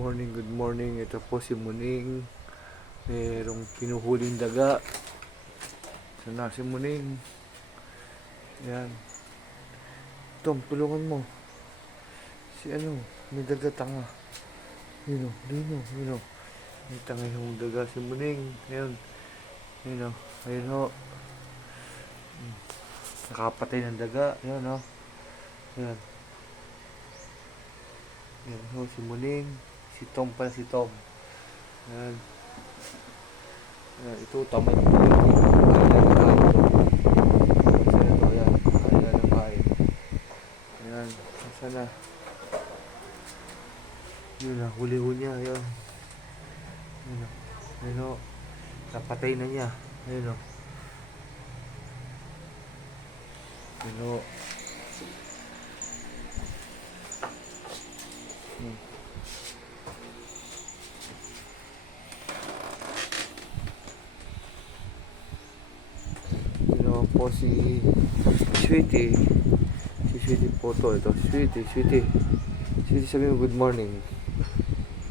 Good morning. Ito po si Muning. Merong pinuhuling daga. Sana si Muning. Ayan. Tom, tulungan mo. Si may daga tanga. Yun o. May tanga yung daga si Muning. Ayan. Ayun o. Nakapatay ng daga. Ayan o. Ayan. Ayan o, si Muning. Si Tom pala si Tom. Ayan. Ayan, ito tamad ko. Ayan, sana. Yun na, huli-huli niya. Ayun. Ayun o. Napatay na niya. Ayun o. Ayun o. Yun po si Sweetie. Si Sweetie po to. Ito, Sweetie. Sweetie, sabi mo good morning.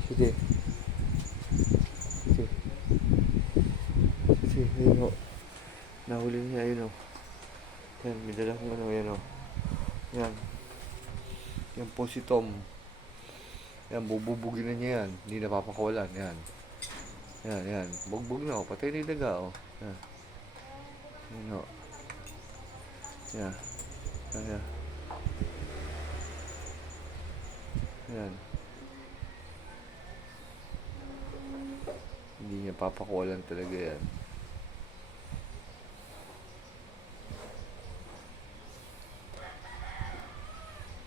Sweetie. Ayun o. Nahuli niya, ayun o. Yan, may dala kong yan o. Yan. Yan po si Tom. Yan, bububugin na niya yan. Hindi napapakawalan. Yan. Yan. Bugbog na o. Patay na yung daga o. Yan. Yan o. Yan. Yan. Yan. Hindi niya papakawalan talaga yan.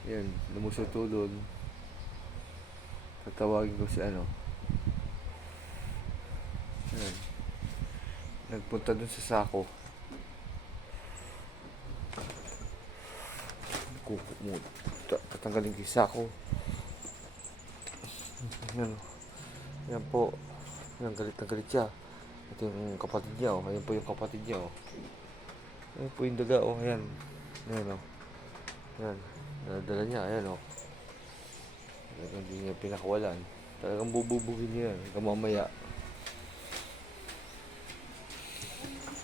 Yan. Lumusot-tulon. Tatawagin ko si Yan. Nagpunta dun sa sako. Tatanggalin ko yung sako. Yan po. Yan, galit na galit siya. Ito yung kapatid niya o. Ayan po yung kapatid niya o. Ayan po yung daga o. Ayan. Ayan o. Ayan. Nadala niya. Ayan o. Hindi niya pinakawalan. Talagang bububugin niya yan. Hanggang mamaya.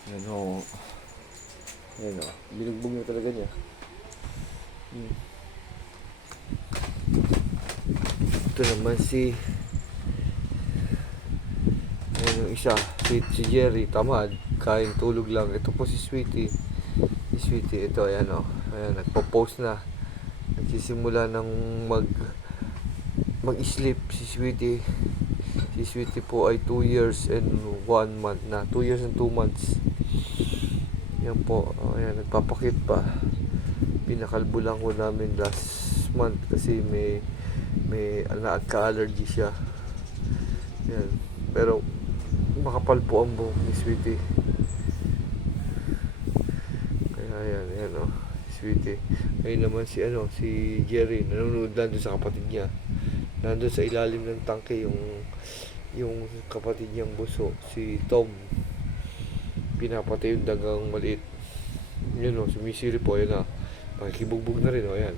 Ayan o. Ayan o. Binugbog niya talaga niya. Ito naman si yung isa, si Jerry, tamad, kain, tulog lang. Ito po si Sweetie. Ito, ayan o. Ayan, nagpo-post na. Nagsisimula ng mag-sleep si Sweetie. Si Sweetie po ay 2 years and 1 month na. 2 years and 2 months. Yan po. Ayan, nagpapakit pa. Pinakalbo lang ko namin last month kasi may nagka-allergy siya. Yan. Pero makapal po ang buhok ni Sweetie. Kaya yan o. Sweetie. Ayun naman si Jerry. Nanonood lang doon sa kapatid niya. Nandun sa ilalim ng tangke yung kapatid niyang buso. Si Tom. Pinapatay yung dagang maliit. Yan o. Sumisiri po. Yan na. Makikibugbog na rin o. Ayan.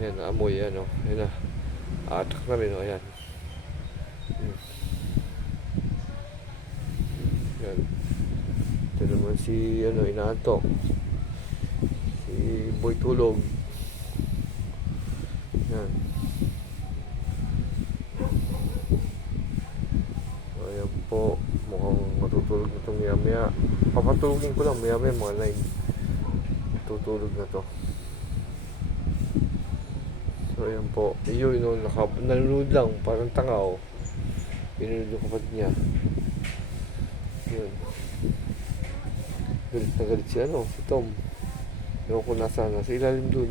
Ayan. Amoy. Ayan o. Ayan na. Atak na rin o. Ayan. Yan. Ito naman si inaantok. Si Boy Tulog. Yan. Ayan po. Mukhang matutulog na itong maya-maya. Papatulogin ko lang maya-maya mga 9. Tutulog na to. So ayan po. Yun nanonood lang. Parang tanga o. Pinunod yung kapatid niya. Yun. Galit na galit si Tom. Ewan ko nasa ilalim dun.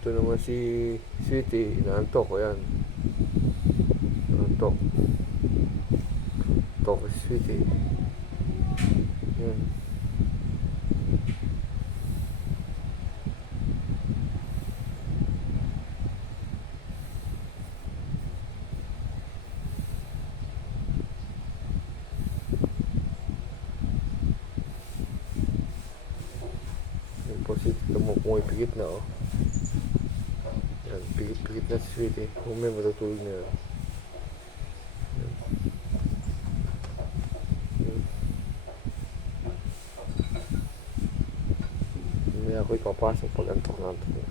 Ito naman si Sweetie. Inaantok. Ayan. Inaantok. Tok si Sweetie. Ayan. ko si pumipigit na oh. Yan, pigit na si Sweetie. May matutulog na yan. May ako ipapasok pag antok-antok na.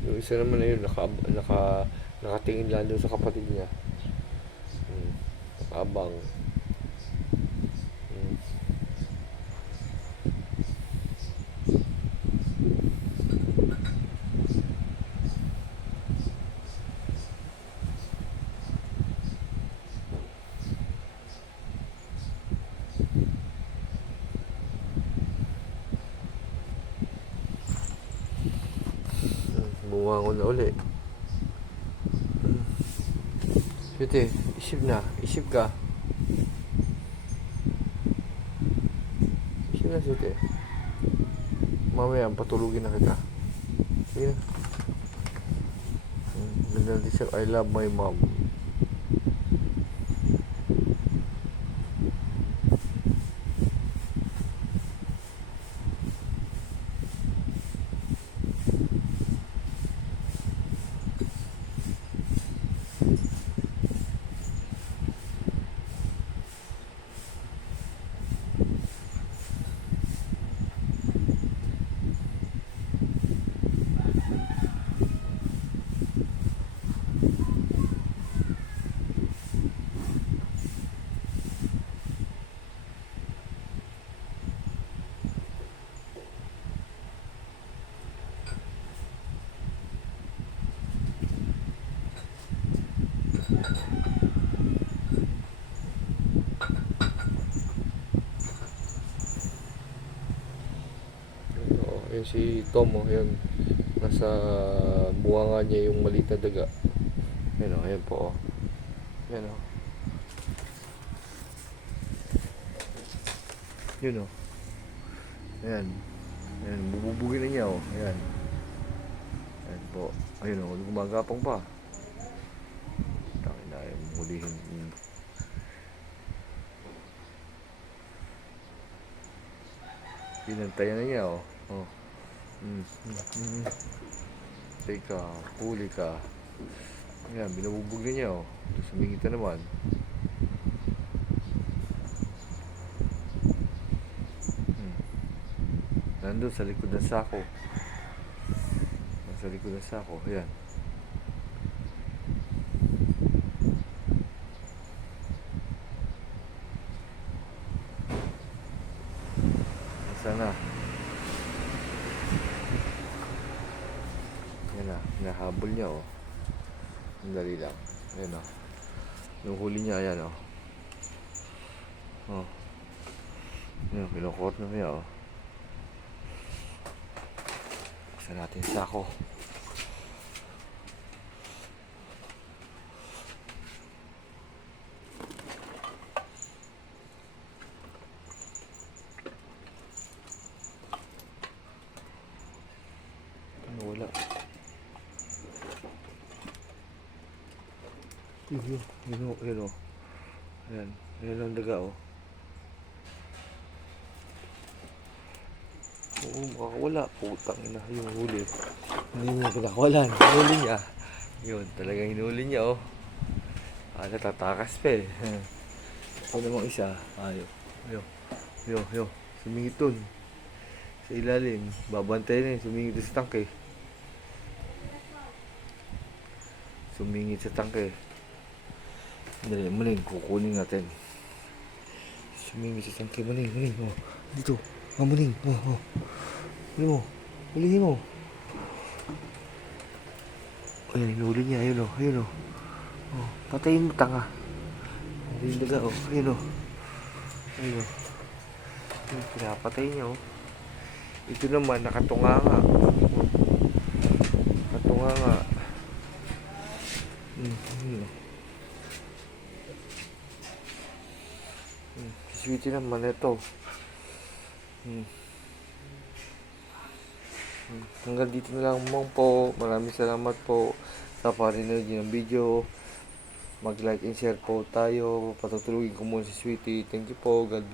Yung isa naman na yun, nakatingin lang doon sa kapatid niya. Nakabang. Bumangon na uli. Sweetie, isip na. Isip ka. Isip na, Sweetie. Mamaya, patulugin na kita. Sige na. Ganda din siya, I love my mom. Yun si Tomo, yun. Nasa buwanga niya yung maliit na daga. Yun o, ayan po o. Yan o. Yun o. Ayan. Ayan, bububugin na niya o. Ayan. Ayan po. Ayun o, gumagapang pa. Takin na yung hulihin. Pinantayan na niya o. Oh. Teka, huli ka. Ayan, binububog na niya o. Sumingit na naman. Nandun sa likod ng sako. Sa likod ng sako, ayan. Sana. Yan na, nahabol niya oh. Ang dali lang. Ayan oh. Yung huli niya, ayan oh. Oh. Ayan, pinukot na niya oh. Buksan natin yung sako. Wala. Yun o. Ayan. Ayan ang daga o. Oo, makakawala. Putang ina. Yung huli. Hindi mo pinakawalan. Hinuli niya. Yun, talagang hinuli niya o. Natatakas pa eh. Ako namang isa. Yo. Sumingit dun. Sa ilalim. Babantay na yun. Sumingit sa tangke. Sumingit sa tangke. Dali, maling. Kukunin natin. Sumingit sa tangke. Maling. Oh. Dito. Maling. Oh. Hulihin mo. Ayan, hinuli niya. Ayun o. Oh, patayin mo, tanga. Ayun daga o. Ayun o. Pinapatay niya o. Ito naman, nakatunganga. Sweetie naman ito. Hanggang dito na lang mong po. Maraming salamat po sa parinig ng video. Mag-like and share po tayo. Patutulugin ko muna si Sweetie. Thank you po. God